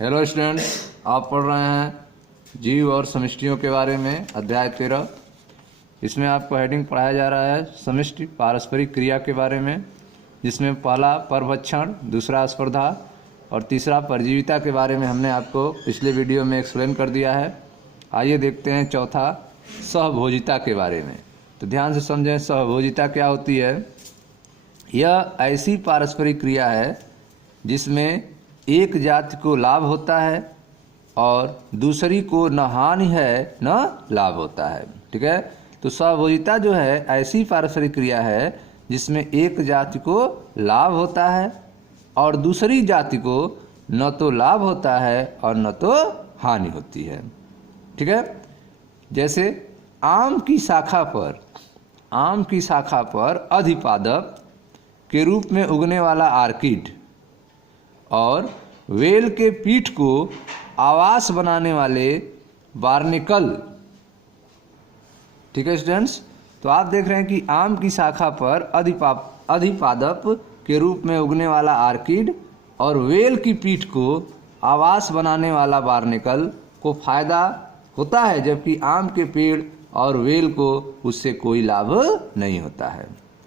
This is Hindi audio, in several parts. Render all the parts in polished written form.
हेलो स्टूडेंट्स, आप पढ़ रहे हैं जीव और समष्टियों के बारे में अध्याय 13। इसमें आपको हेडिंग पढ़ाया जा रहा है समष्टि पारस्परिक क्रिया के बारे में, जिसमें पहला परभक्षण, दूसरा स्पर्धा और तीसरा परजीविता के बारे में हमने आपको पिछले वीडियो में एक्सप्लेन कर दिया है। आइए देखते हैं चौथा सहभोजिता के बारे में। तो ध्यान से समझें सहभोजिता क्या होती है। यह ऐसी पारस्परिक क्रिया है जिसमें एक जाति को लाभ होता है और दूसरी को न हानि है न लाभ होता है। ठीक है, तो सहभोजिता जो है ऐसी पारस्परिक क्रिया है जिसमें एक जाति को लाभ होता है और दूसरी जाति को न तो लाभ होता है और न तो हानि होती है। ठीक है, जैसे आम की शाखा पर अधिपादप के रूप में उगने वाला आर्किड और वेल के पीठ को आवास बनाने वाले बार्निकल। ठीक है स्टूडेंट्स, तो आप देख रहे हैं कि आम की शाखा पर अधिपादप के रूप में उगने वाला आर्किड और वेल की पीठ को आवास बनाने वाला बार्निकल को फायदा होता है, जबकि आम के पेड़ और वेल को उससे कोई लाभ नहीं होता है।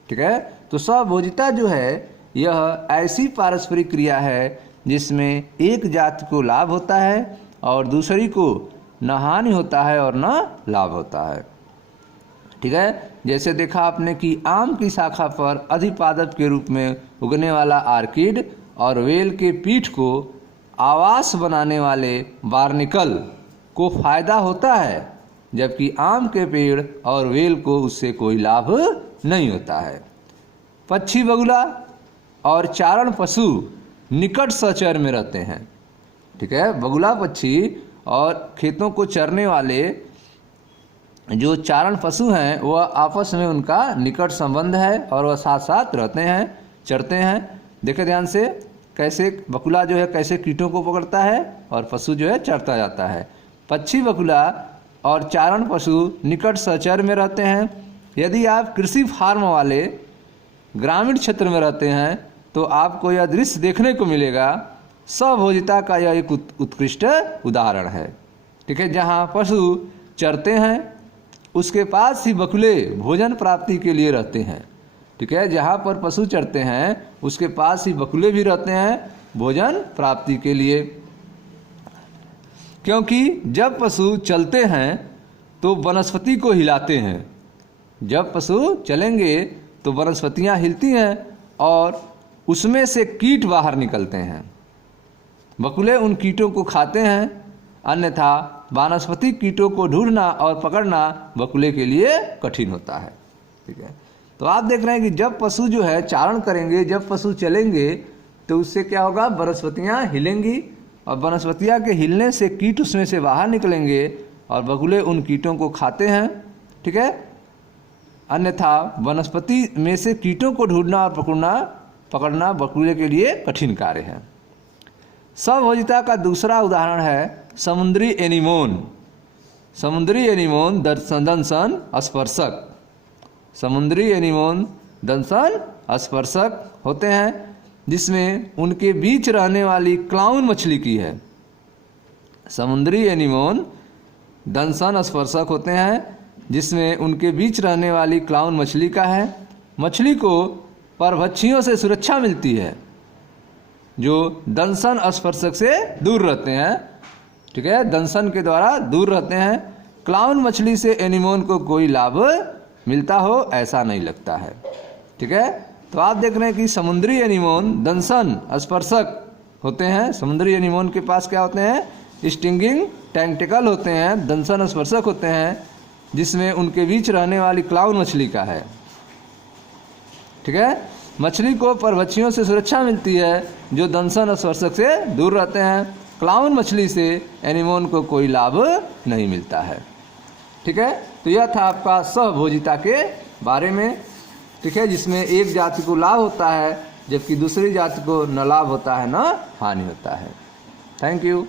ठीक है, तो सहभोजिता जो है यह ऐसी पारस्परिक क्रिया है जिसमें एक जाति को लाभ होता है और दूसरी को न हानि होता है और न लाभ होता है। ठीक है, जैसे देखा आपने कि आम की शाखा पर अधिपादप के रूप में उगने वाला आर्किड और वेल के पीठ को आवास बनाने वाले बार्निकल को फायदा होता है, जबकि आम के पेड़ और वेल को उससे कोई लाभ नहीं होता है। पक्षी बगुला और चारण पशु निकट सहचर में रहते हैं। ठीक है, बगुला पक्षी और खेतों को चरने वाले जो चारण पशु हैं वह आपस में उनका निकट संबंध है और वह साथ साथ रहते हैं, चरते हैं। देखें ध्यान से कैसे बगुला जो है कैसे कीटों को पकड़ता है और पशु जो है चरता जाता है। पक्षी बगुला और चारण पशु निकट सहचर में रहते हैं। यदि आप कृषि फार्म वाले ग्रामीण क्षेत्र में रहते हैं तो आपको यह दृश्य देखने को मिलेगा। सहभोजिता का यह एक उत्कृष्ट उदाहरण है। ठीक है, जहाँ पशु चरते हैं उसके पास ही बगुले भोजन प्राप्ति के लिए रहते हैं। ठीक है, जहाँ पर पशु चरते हैं उसके पास ही बगुले भी रहते हैं भोजन प्राप्ति के लिए, क्योंकि जब पशु चलते हैं तो वनस्पति को हिलाते हैं। जब पशु चलेंगे तो वनस्पतियाँ हिलती हैं और उसमें से कीट बाहर निकलते हैं। बगुले उन कीटों को खाते हैं, अन्यथा वानस्पतिक कीटों को ढूंढना और पकड़ना बगुले के लिए कठिन होता है। ठीक है, तो आप देख रहे हैं कि जब पशु जो है चारण करेंगे, जब पशु चलेंगे तो उससे क्या होगा, वनस्पतियाँ हिलेंगी और वनस्पतियाँ के हिलने से कीट उसमें से बाहर निकलेंगे और बगुले उन कीटों को खाते हैं। ठीक है, अन्यथा वनस्पति में से कीटों को ढूंढना और पकड़ना बगुले के लिए कठिन कार्य है। सहभोजिता का दूसरा उदाहरण है समुद्री एनीमोन। समुद्री एनीमोन दंसन स्पर्शक। समुद्री एनीमोन दंसन स्पर्शक होते हैं, जिसमें उनके बीच रहने वाली क्लाउन मछली की है। समुद्री एनीमोन दंसन स्पर्शक होते हैं जिसमें उनके बीच रहने वाली क्लाउन मछली का है। मछली को परभक्षियों से सुरक्षा मिलती है जो दंसन स्पर्शक से दूर रहते हैं। ठीक है, दंसन के द्वारा दूर रहते हैं। क्लाउन मछली से एनीमोन को कोई लाभ मिलता हो ऐसा नहीं लगता है। ठीक है, तो आप देख रहे हैं कि समुद्री एनीमोन दंसन स्पर्शक होते हैं। समुद्री एनीमोन के पास क्या होते हैं, स्टिंगिंग टेंटिकल होते हैं, दंसन स्पर्शक होते हैं, जिसमें उनके बीच रहने वाली क्लाउन मछली का है। ठीक है, मछली को परभक्षियों से सुरक्षा मिलती है जो दंसन स्पर्शक से दूर रहते हैं। क्लाउन मछली से एनीमोन को कोई लाभ नहीं मिलता है। ठीक है, तो यह था आपका सहभोजिता के बारे में। ठीक है, जिसमें एक जाति को लाभ होता है जबकि दूसरी जाति को न लाभ होता है न हानि होता है। Thank you.